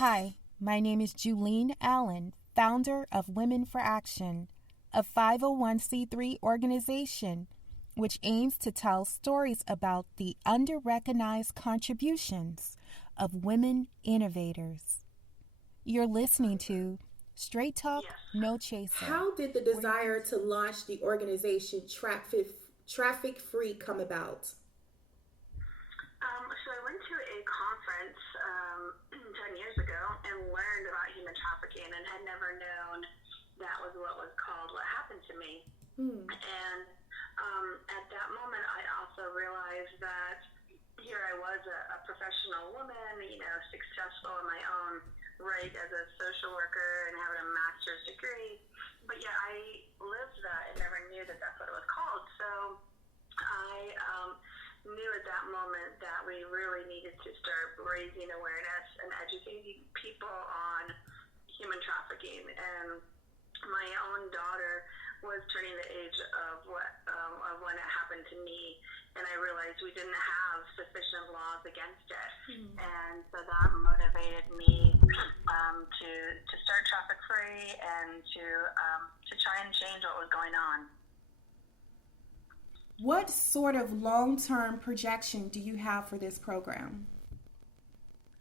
Hi, my name is Julene Allen, founder of Women for Action, a 501c3 organization which aims to tell stories about the under-recognized contributions of women innovators. You're listening to Straight Talk, No Chaser. How did the desire to launch the organization Traffic Free come about? So I went to a conference 10 years ago and learned about human trafficking and had never known that was what happened to me. And at that moment, I also realized that here I was a professional woman, successful in my own right as a social worker and having a master's degree. But yet I lived that and never knew that that's what it was called. So I knew at that moment that we really needed to start raising awareness and educating people on human trafficking. And my own daughter was turning the age of when it happened to me, and I realized we didn't have sufficient laws against it. And so that motivated me to start TraffickFree and to try and change what was going on. What sort of long-term projection do you have for this program?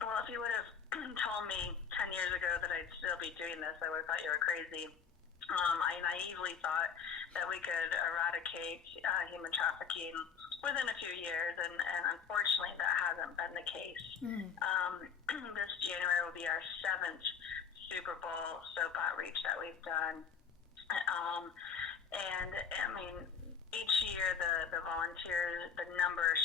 Well, if you would have told me 10 years ago that I'd still be doing this, I would have thought you were crazy. I naively thought that we could eradicate human trafficking within a few years, and unfortunately that hasn't been the case. This January will be our 7th Super Bowl soap outreach that we've done. And I mean, each year the volunteers, the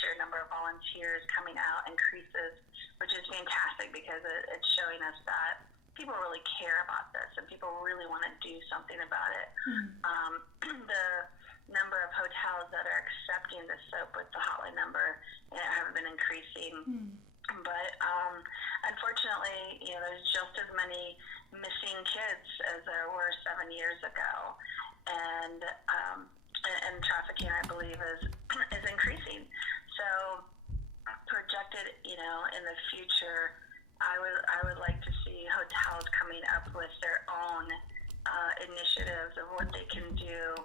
sheer number of volunteers coming out increases, which is fantastic because it's showing us that people really care about this and people really want to do something about it. The number of hotels that are accepting the soap with the hotline number have been increasing. But unfortunately, there's just as many missing kids as there were 7 years ago. And trafficking, I believe, is increasing. So projected, in the future, I would like to see hotels coming up with their own initiatives of what they can do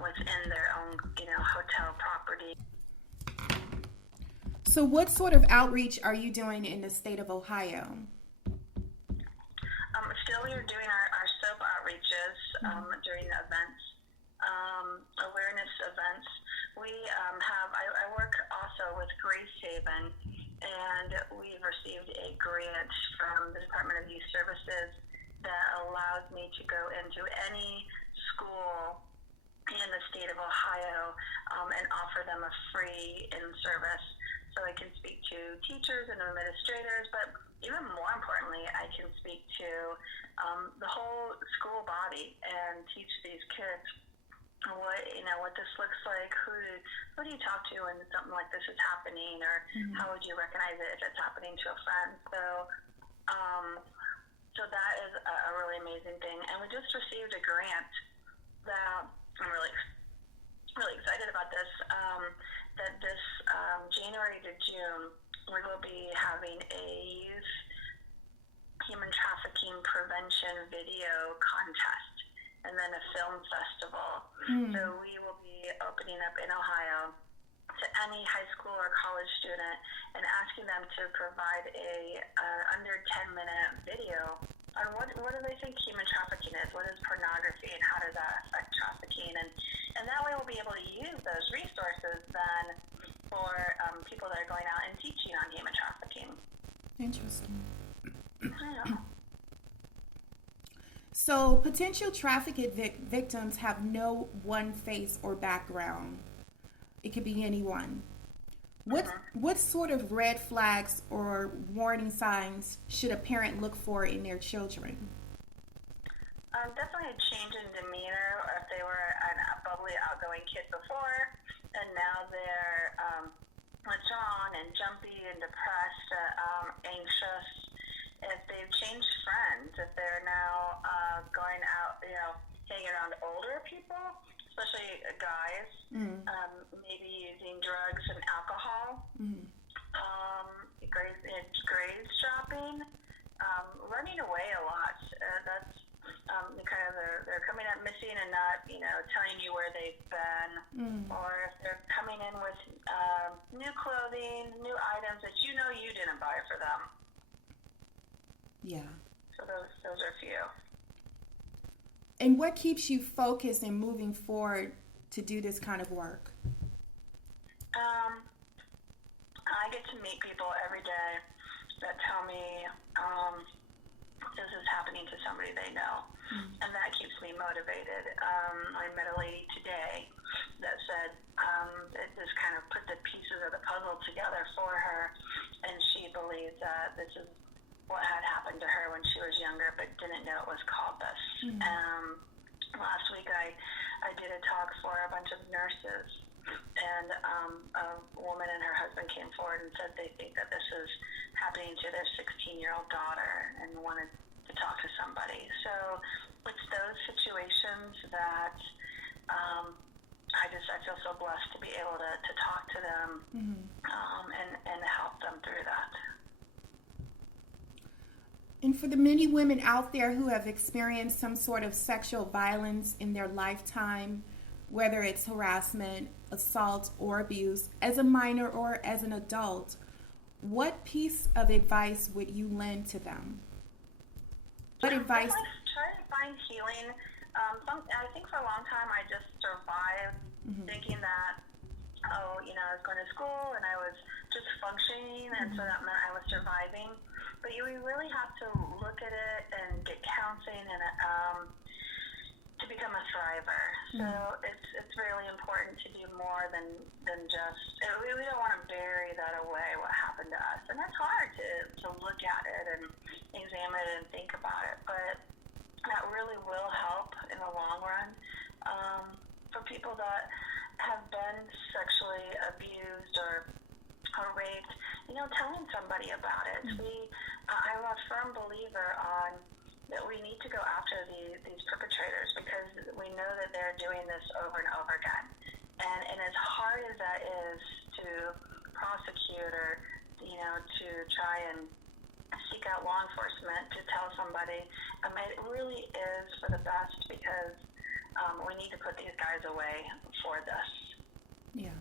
within their own, hotel property. So what sort of outreach are you doing in the state of Ohio? Still, we are doing our soap outreaches during events, awareness events. We I work also with Grace Haven, and we've received a grant from the Department of Youth Services that allows me to go into any school in the state of Ohio and offer them a free in-service. So I can speak to teachers and administrators, but even more importantly, I can speak to the whole school body and teach these kids what this looks like. Who do you talk to when something like this is happening, or how would you recognize it if it's happening to a friend? So that is a really amazing thing. And we just received a grant that I'm really excited about this. That this January to June we will be having a youth human trafficking prevention video contest, and then a film festival. So we will be opening up in Ohio to any high school or college student and asking them to provide a under 10-minute video on what do they think human trafficking is, what is pornography, and how does that affect trafficking, and that way we'll be able to use those resources then for people that are going out and teaching on human trafficking. Interesting. So potential trafficking victims have no one face or background. It could be anyone. What sort of red flags or warning signs should a parent look for in their children? Definitely a change in demeanor, or if they were a bubbly, outgoing kid before, and now they're withdrawn and jumpy and depressed, anxious. If they've changed friends, if they're now going out, hanging around older people, especially guys, maybe using drugs and alcohol, grades dropping, running away a lot. That's kind of they're coming up missing and not, telling you where they've been, or if they're coming in with new clothing, new items that you didn't buy for them. Yeah. So those are a few. And what keeps you focused and moving forward to do this kind of work? I get to meet people every day that tell me this is happening to somebody they know, and that keeps me motivated. I met a lady today that said it just kind of put the pieces of the puzzle together for her, and she believes that this is what had happened to her when she was younger, but didn't know it was called this. Last week I did a talk for a bunch of nurses, and a woman and her husband came forward and said they think that this is happening to their 16-year-old daughter and wanted to talk to somebody. So it's those situations that I feel so blessed to be able to talk to them and help them through that. And for the many women out there who have experienced some sort of sexual violence in their lifetime, whether it's harassment, assault, or abuse, as a minor or as an adult, what piece of advice would you lend to them? What advice? Try to find healing. I think for a long time I just survived thinking that, I was going to school and I was just functioning, and so that meant I was surviving. But you really have to look at it and get counseling and to become a thriver. So it's really important to do more than just, we don't want to bury that away, what happened to us. And that's hard to look at it and examine it and think about it. But that really will help in the long run for people that have been sexually abused or raped, telling somebody about it. I'm a firm believer on that we need to go after these perpetrators, because we know that they're doing this over and over again. And as hard as that is to prosecute or, to try and seek out law enforcement to tell somebody, it really is for the best, because we need to put these guys away for this. Yeah.